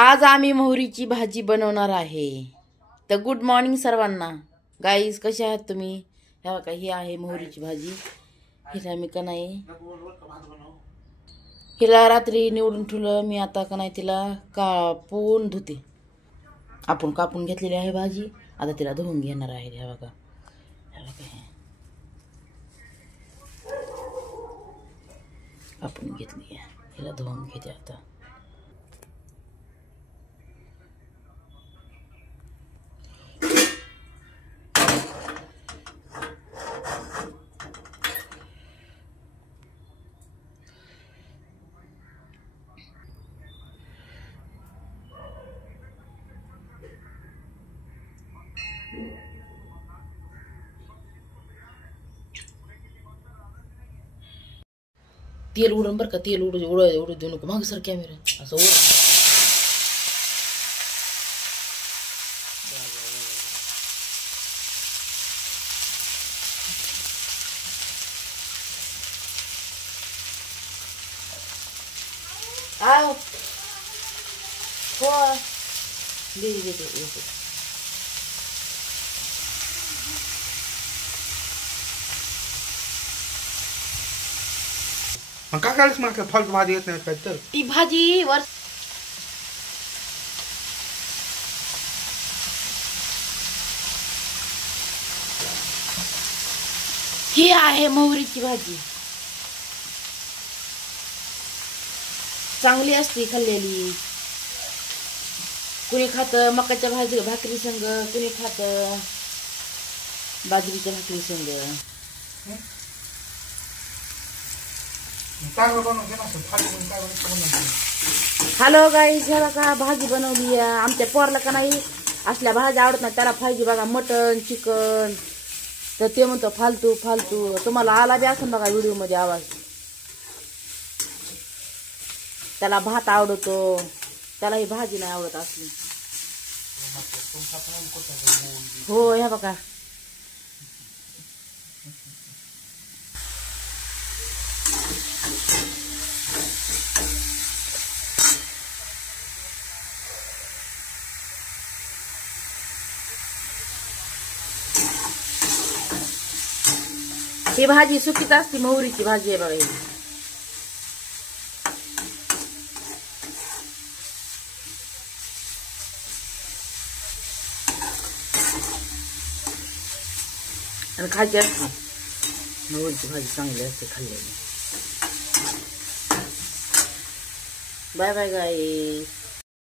आज आम्ही मोहरीची भाजी बनवणार आहे. तर गुड मॉर्निंग सर्वांना. गाईज कसे आहात तुम्ही? ह्या बघा ही आहे मोहरीची भाजी. हिला मी का नाही हिला रात्री निवडून ठेवलं मी. आता का नाही तिला कापून धुते. आपण कापून घेतलेली आहे भाजी. आता तिला धुवून घेणार आहे. ह्या बघा कापून घेतली आहे. हिला धुवून घेते आता. तेल उडून बरं का. तेल उडू देऊ नको. माग सर कॅमेरा असं ओढ. आओ हो दे. मग काय करायचं? मग फालतू भाजी येत नाही काय तर ती भाजी वर ही आहे मोहरीची भाजी. चांगली असते खाल्लेली. कुणी खात मकाच्या भाकरी संग, कुणी खात बाजरीच्या भाकरी संग. हॅलो गाईस, ह्याला का भाजी बनवली आहे. आमच्या पोरला का नाही असल्या भाज्या आवडत नाही. त्याला पाहिजे बघा मटन चिकन. तर ते म्हणतो फालतू फालतू. तुम्हाला आला बी असं बघा व्हिडिओ मध्ये आवाज. त्याला भात आवडतो. त्याला ही भाजी नाही आवडत असली. हो ह्या बघा ही भाजी सुकीच असते. मोहरीची भाजी आहे बघा ही. आणि खायची असते. मोहरीची भाजी चांगली असते खाल्लेली. बाय बाय गाईस.